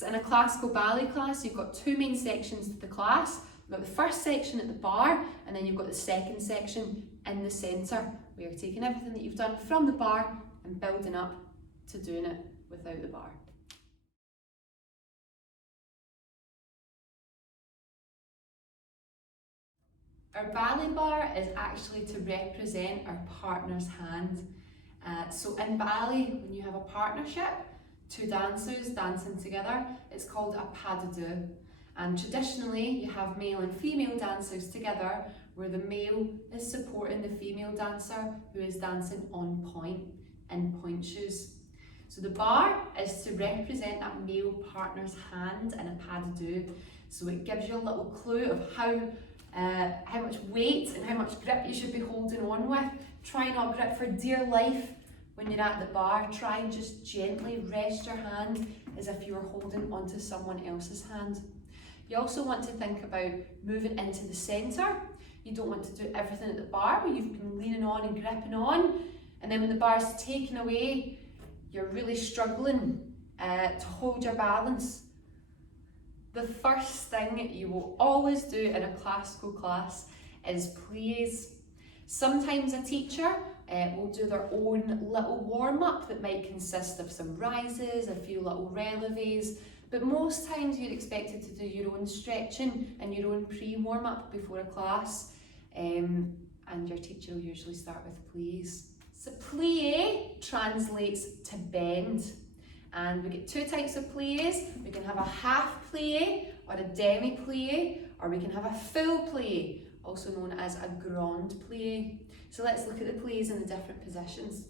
So in a classical ballet class, you've got two main sections to the class. You've got the first section at the bar, and then you've got the second section in the centre, where you're taking everything that you've done from the bar and building up to doing it without the bar. Our ballet bar is actually to represent our partner's hand. So in ballet, when you have a partnership, two dancers dancing together, it's called a Padado. And traditionally, you have male and female dancers together, where the male is supporting the female dancer who is dancing on point in point shoes. So the bar is to represent that male partner's hand in a Padado. So it gives you a little clue of how much weight and how much grip you should be holding on with. Try not grip for dear life when you're at the bar. Try and just gently rest your hand as if you were holding onto someone else's hand. You also want to think about moving into the centre. You don't want to do everything at the bar where you've been leaning on and gripping on, and then when the bar is taken away, you're really struggling to hold your balance. The first thing you will always do in a classical class is pliés. Sometimes a teacher will do their own little warm-up that might consist of some rises, a few little relevés, but most times you're expected to do your own stretching and your own pre-warm-up before a class, and your teacher will usually start with pliés. So plié translates to bend. And we get two types of pliés. We can have a half plié or a demi plié, or we can have a full plié, also known as a grand plié. So let's look at the pliés in the different positions.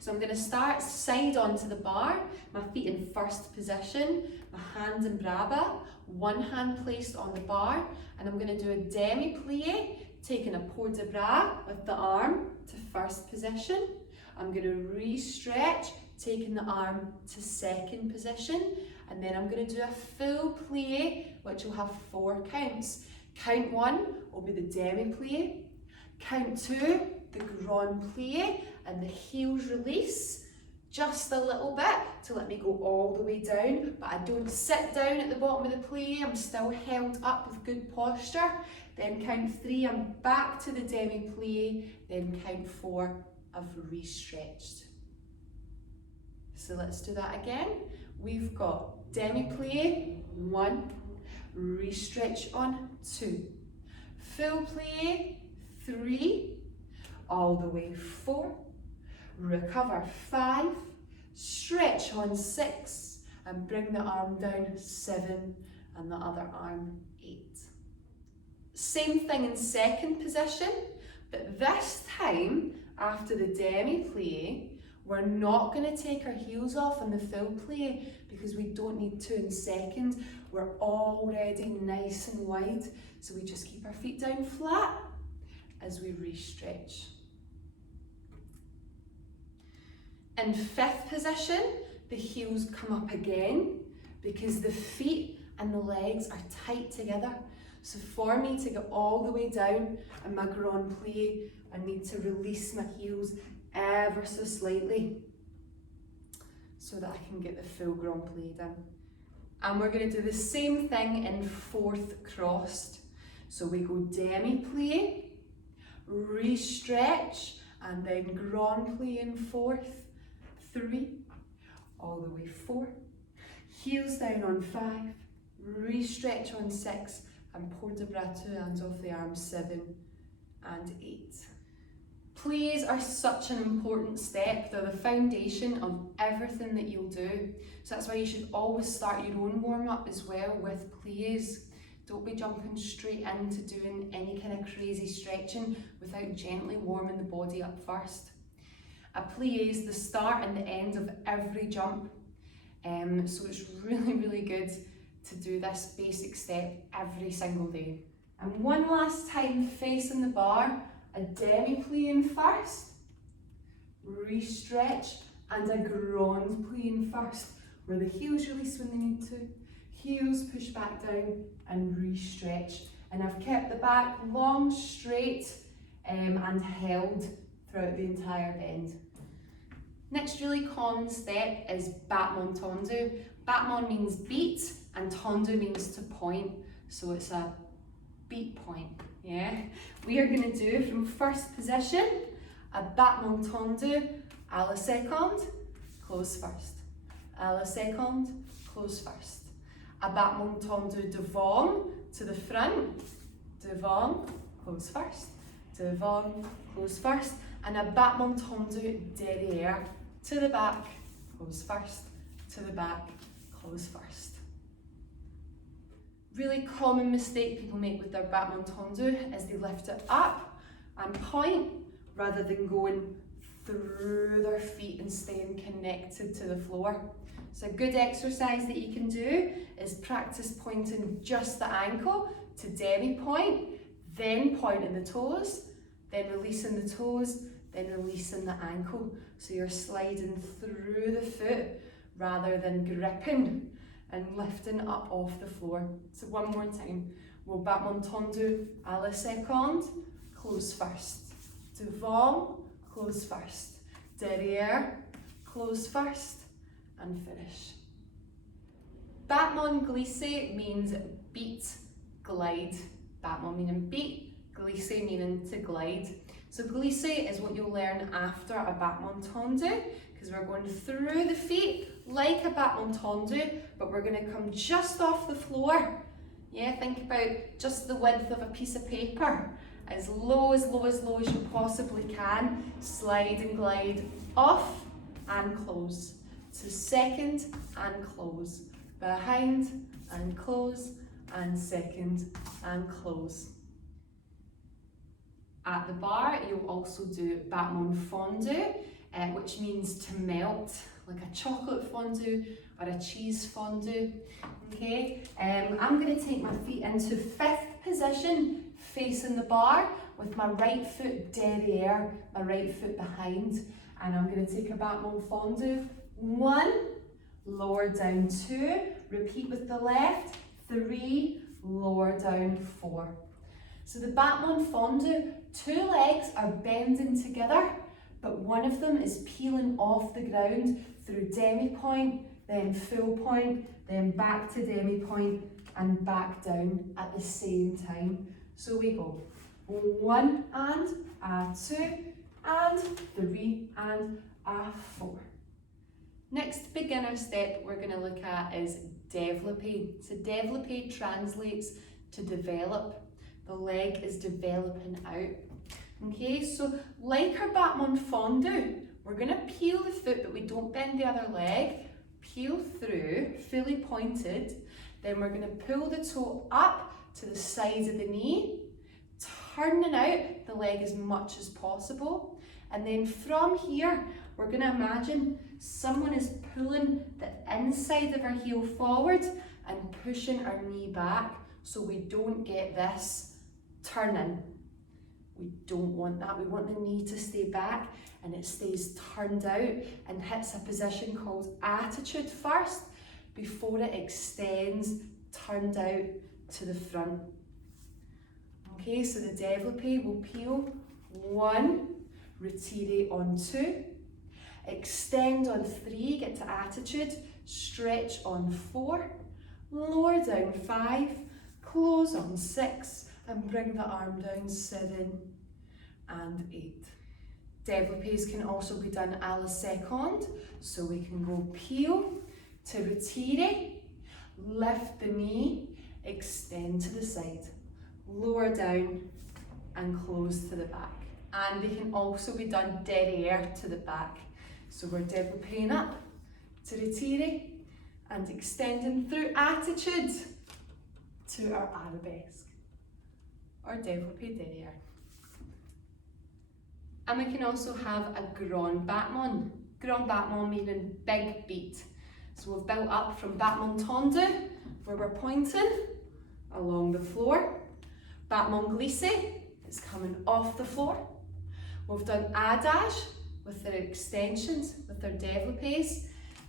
So I'm going to start side onto the bar, my feet in first position, my hands in braba, one hand placed on the bar, and I'm going to do a demi plié, taking a port de bras with the arm to first position. I'm going to re-stretch, taking the arm to second position, and then I'm going to do a full plié, which will have 4 counts. Count 1 will be the demi plié, count 2 the grand plié, and the heels release just a little bit to let me go all the way down, but I don't sit down at the bottom of the plié, I'm still held up with good posture. Then count 3, I'm back to the demi plié, then count 4, I've re-stretched. So let's do that again. We've got demi plié, 1, re-stretch on 2, full plié, 3, all the way 4, recover 5, stretch on 6, and bring the arm down 7, and the other arm 8. Same thing in second position, but this time, after the demi plié, we're not going to take our heels off on the full plié because we don't need to in second. We're already nice and wide, so we just keep our feet down flat as we re-stretch. In fifth position, the heels come up again because the feet and the legs are tight together. So for me to get all the way down in my grand plié, I need to release my heels ever so slightly so that I can get the full grand plié done. And we're going to do the same thing in fourth crossed. So we go demi plié, re-stretch, and then grand plié in fourth, 3, all the way 4, heels down on 5, re-stretch on 6, and port de bras 2 hands off the arm 7 and 8. Pliés are such an important step. They're the foundation of everything that you'll do. So that's why you should always start your own warm-up as well with pliés. Don't be jumping straight into doing any kind of crazy stretching without gently warming the body up first. A plié is the start and the end of every jump. So it's really, really good to do this basic step every single day. And one last time, facing the bar, a demi plié in first, re-stretch, and a grand plié in first, where the heels release when they need to, heels push back down and re-stretch. And I've kept the back long, straight, and held throughout the entire bend. Next really common step is Batmontondo. Batmon means beat and tondo means to point, so it's a beat point, yeah? We are going to do from first position a Batmontondo à la seconde, close first. À la seconde, close first. A Batmontondo devant, to the front, devant, close first. Devant, close first. And a Batmontondo derrière, to the back, close first. To the back, close first. Really common mistake people make with their Batmontondo is they lift it up and point rather than going through their feet and staying connected to the floor. So a good exercise that you can do is practice pointing just the ankle to demi-point, then pointing the toes, then releasing the toes, then releasing the ankle. So you're sliding through the foot rather than gripping and lifting up off the floor. So one more time. We'll Batmontondo à la seconde, close first. Devant, close first. Derrière, close first. And finish. Batmon glisse means beat, glide. Batmon meaning beat, glisse meaning to glide. So glisse is what you'll learn after a Batmontondo, because we're going through the feet like a Batmontondo, but we're going to come just off the floor. Yeah, think about just the width of a piece of paper, as low as you possibly can. Slide and glide off and close. So second and close, behind and close, and second and close. At the bar, you'll also do Batmon Fondue, which means to melt, like a chocolate fondue or a cheese fondue. Okay, I'm going to take my feet into fifth position, facing the bar, with my right foot derrière, my right foot behind, and I'm going to take a Batmon Fondue. 1, lower down 2, repeat with the left, 3, lower down 4. So the Batmon Fondue, 2 legs are bending together, but one of them is peeling off the ground through demi-point, then full point, then back to demi-point and back down at the same time. So we go 1 and a 2 and 3 and a 4. Next beginner step we're going to look at is développé. So développé translates to develop. The leg is developing out. Okay, so like our Batmon Fondue, we're going to peel the foot, but we don't bend the other leg. Peel through, fully pointed. Then we're going to pull the toe up to the side of the knee, turning out the leg as much as possible. And then from here, we're going to imagine someone is pulling the inside of our heel forward and pushing our knee back so we don't get this turning. We don't want that. We want the knee to stay back and it stays turned out and hits a position called attitude first before it extends turned out to the front. Okay, so the développé will peel 1, retire on 2, extend on 3, get to attitude, stretch on 4, lower down 5, close on 6, and bring the arm down 7 and 8. Développés can also be done à la seconde, so we can go peel to retire, lift the knee, extend to the side, lower down and close to the back. And they can also be done derrière to the back. So we're développéing up to retire and extending through attitude to our arabesque, or développé derrière. And we can also have a grand battement. Grand battement meaning big beat. So we've built up from Batmontondo, where we're pointing along the floor. Batmon glisse is coming off the floor. We've done Adage with their extensions, with their développés,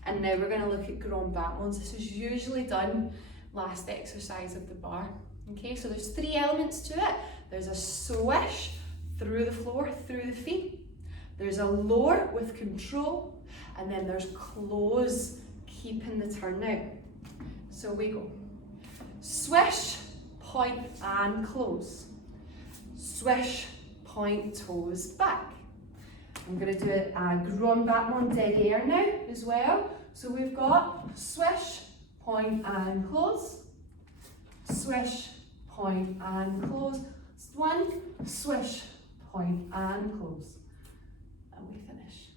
and now we're going to look at grand battements. This is usually done last exercise of the bar. Okay, so there's 3 elements to it. There's a swish through the floor, through the feet. There's a lower with control, and then there's close, keeping the turn out. So we go swish, point and close. Swish, point, toes back. I'm going to do a grand Batmontondo derrière now as well. So we've got swish, point and close. Swish, point and close. One, swish, point and close. And we finish.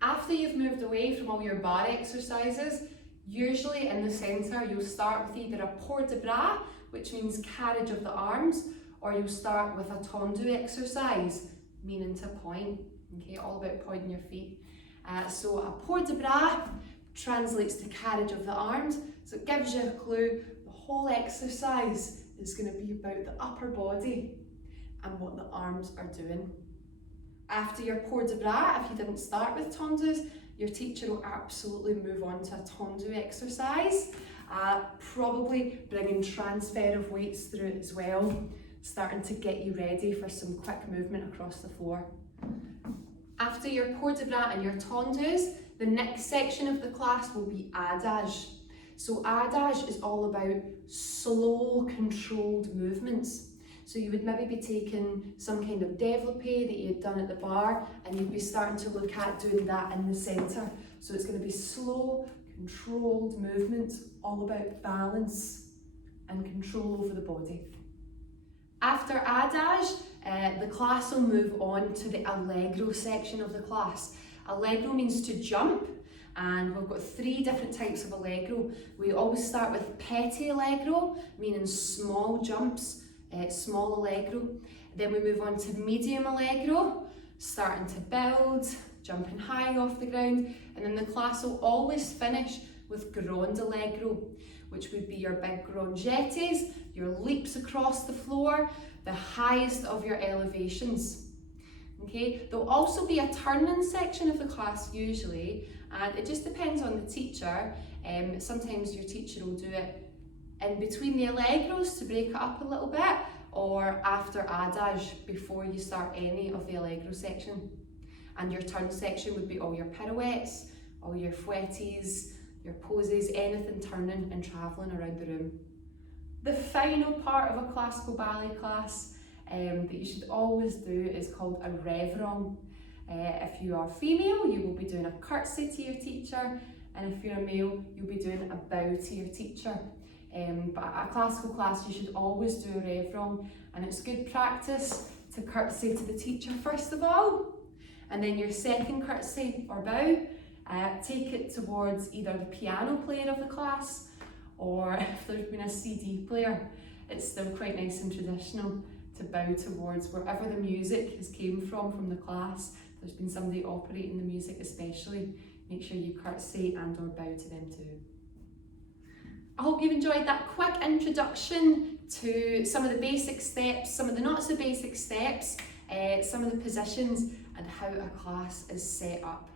After you've moved away from all your bar exercises, usually in the centre you'll start with either a port de bras, which means carriage of the arms, or you'll start with a Fondue exercise, meaning to point. Okay, all about pointing your feet. So a port de bras translates to carriage of the arms, so it gives you a clue. The whole exercise is going to be about the upper body and what the arms are doing. After your port de bras, if you didn't start with tondus, your teacher will absolutely move on to a Fondue exercise, probably bringing transfer of weights through it as well, starting to get you ready for some quick movement across the floor. After your port de bras and your tondus, the next section of the class will be Adage. So Adage is all about slow, controlled movements. So you would maybe be taking some kind of développé that you had done at the bar, and you'd be starting to look at doing that in the centre. So it's going to be slow, controlled movements, all about balance and control over the body. After Adage, the class will move on to the Allegro section of the class. Allegro means to jump, and we've got 3 different types of Allegro. We always start with petit Allegro, meaning small jumps, small Allegro. Then we move on to medium Allegro, starting to build, jumping high off the ground, and then the class will always finish with grand Allegro, which would be your big grangettes, your leaps across the floor, the highest of your elevations. Okay, there'll also be a turning section of the class usually, and it just depends on the teacher. Sometimes your teacher will do it in between the Allegros to break it up a little bit, or after Adage before you start any of the Allegro section. And your turn section would be all your pirouettes, all your fouettes, your poses, anything turning and travelling around the room. The final part of a classical ballet class that you should always do is called a reverong. If you are female, you will be doing a curtsy to your teacher, and if you're a male, you'll be doing a bow to your teacher. But at a classical class, you should always do a reverong, and it's good practice to curtsy to the teacher first of all, and then your second curtsy or bow, take it towards either the piano player of the class, or if there's been a CD player, it's still quite nice and traditional to bow towards wherever the music has came from the class. If there's been somebody operating the music especially, make sure you curtsy and or bow to them too. I hope you've enjoyed that quick introduction to some of the basic steps, some of the not so basic steps, some of the positions and how a class is set up.